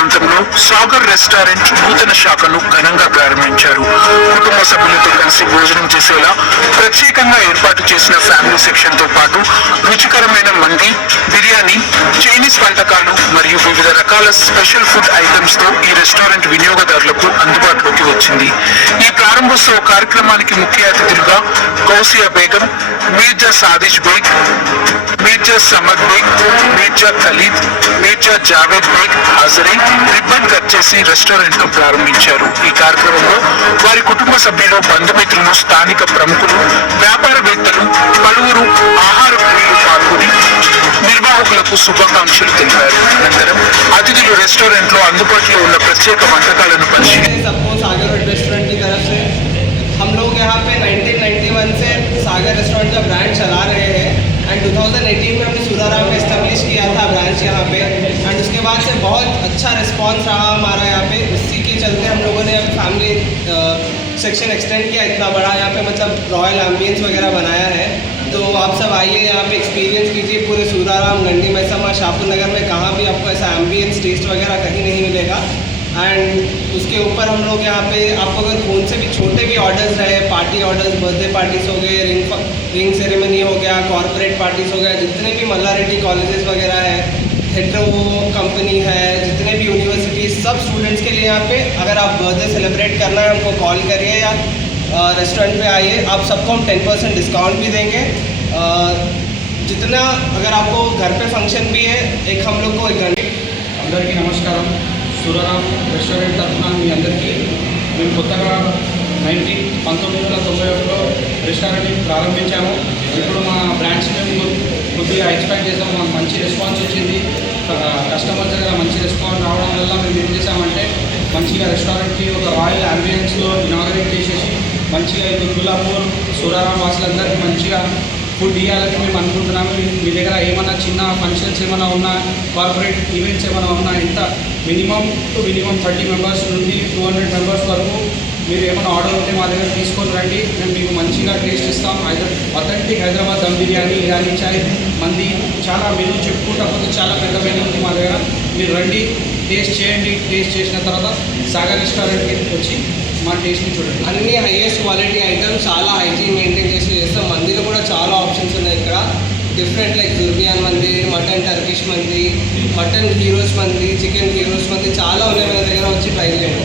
ప్రాంతంలో సాగర్ రెస్టారెంట్ నూతన శాఖను ఘనంగా ప్రారంభించారు. కుటుంబ సభ్యులతో కలిసి భోజనం చేసేలా ప్రత్యేకంగా ఏర్పాటు చేసిన ఫ్యామిలీ సెక్షన్ తో పాటు రుచికరమైన మండి, బిర్యానీ, చైనీస్ వంటకాలు మరియు వివిధ రకాల స్పెషల్ ఫుడ్ ఐటమ్స్ తో ఈ రెస్టారెంట్ వినియోగదారులకు అందుబాటులోకి వచ్చింది. ఈ ప్రారంభోత్సవ కార్యక్రమానికి ముఖ్య అతిథులుగా కౌసియా బేగం, మీర్జా సాదిష్ బేగ్, మీర్జా సమద్ బేగ్, మీర్జా ఖలీద్, మీర్జా జావేద్ బేగ్ హాజరై రిబ్బన్ కట్ చేసి రెస్టారెంట్ ను ప్రారంభించారు. ఈ కార్యక్రమంలో వారి కుటుంబ సభ్యులు, బంధుమిత్రులు, స్థానిక ప్రముఖులు, వ్యాపారవేత్తలు, పలువురు ఆహార ప్రియులు పాల్గొని నిర్వాహకులకు శుభాకాంక్షలు తెలిపారు. అనంతరం అతిథులు రెస్టారెంట్ లో అందుబాటులో ఉన్న ప్రత్యేక వంటకాలను పరిశీలించారు. हम लोग यहाँ पे 1991 से सागर रेस्टोरेंट का ब्रांड चला रहे हैं एंड 2018 में हमने सूराराम में इस्टेब्लिश किया था ब्रांच यहाँ पे एंड उसके बाद से बहुत अच्छा रिस्पांस रहा हमारा यहाँ पे. उसी के चलते हम लोगों ने अब फैमिली सेक्शन एक्सटेंड किया इतना बड़ा यहाँ पे, मतलब रॉयल एम्बियंस वगैरह बनाया है. तो आप सब आइए यहाँ पे एक्सपीरियंस कीजिए. पूरे सूराराम, गंडी मैसमा, शाहपुर नगर में कहाँ भी आपको ऐसा एम्बियंस टेस्ट वगैरह कहीं नहीं मिलेगा. एंड उसके ऊपर हम लोग यहाँ पे आपको अगर कौन से भी छोटे भी ऑर्डर्स रहे, पार्टी ऑर्डर्स, बर्थडे पार्टीज हो गए, रिंग सेरेमनी हो गया, कॉर्पोरेट पार्टीज हो गया, जितने भी मल्लारेड्डी कॉलेजेस वगैरह है, हेट्रो कंपनी है, जितने भी यूनिवर्सिटीज, सब स्टूडेंट्स के लिए यहाँ पे अगर आप बर्थडे सेलिब्रेट करना है हमको कॉल करिए या रेस्टोरेंट पे आइए. आप सबको हम 10% डिस्काउंट भी देंगे. जितना अगर आपको घर पे फंक्शन भी है, एक हम लोग को एक घंटे. अंदर की नमस्कार. सूराराम रेस्टोरेंट తరఫున మీ అందరికీ మేము కొత్తగా 1991లో రెస్టారెంట్ని ప్రారంభించాము. ఇప్పుడు మా బ్రాంచ్ మేము కొద్దిగా ఎక్స్పాండ్ చేసాము. మాకు మంచి రెస్పాన్స్ వచ్చింది. కస్టమర్స్ దగ్గర మంచి రెస్పాన్స్ రావడం వల్ల మేము ఏం చేసామంటే మంచిగా రెస్టారెంట్కి ఒక రాయల్ అంబియన్స్లో ఇనాగరేట్ చేసేసి మంచిగా దుర్గులాపూర్ సూరారాం వాసులందరికీ మంచిగా ఫుడ్ ఇవ్వాలని మేము అనుకుంటున్నాము. మీ దగ్గర ఏమైనా చిన్న ఫంక్షన్స్ ఏమైనా ఉన్నా, కార్పొరేట్ ఈవెంట్స్ ఏమైనా ఉన్నా, ఇంత మినిమం 30 మెంబర్స్ నుండి 200 మెంబర్స్ వరకు మీరు ఏమైనా ఆర్డర్ ఉంటే మా దగ్గర తీసుకొని రండి. మేము మీకు మంచిగా టేస్ట్ ఇస్తాం. అథెంటిక్ హైదరాబాద్ దమ్ బిర్యానీ, ఇరానీ చాయ్, మంది, చాలా మెనూ చెప్పుకుంటా పోతే చాలా పెద్ద మెనూ ఉంది మా దగ్గర. మీరు రండి, టేస్ట్ చేయండి. టేస్ట్ చేసిన తర్వాత సాగర్ రెస్టారెంట్కి వచ్చి మా టేస్ట్ని చూడండి. అన్ని హైయెస్ట్ క్వాలిటీ ఐటమ్స్, చాలా హైజీన్ మెయింటైన్ చేసి చేస్తాం. మందిలో కూడా చాలా ఆప్షన్స్ ఉన్నాయి ఇక్కడ. డిఫరెంట్ లైక్ దుర్బియాన్ మంది, మటన్ టర్కిష్ మంది, మటన్ హీరోస్ మంది, చికెన్ హీరోస్ మంది చాలా ఉన్నాయి. మన దగ్గర వచ్చి ట్రై చేయండి.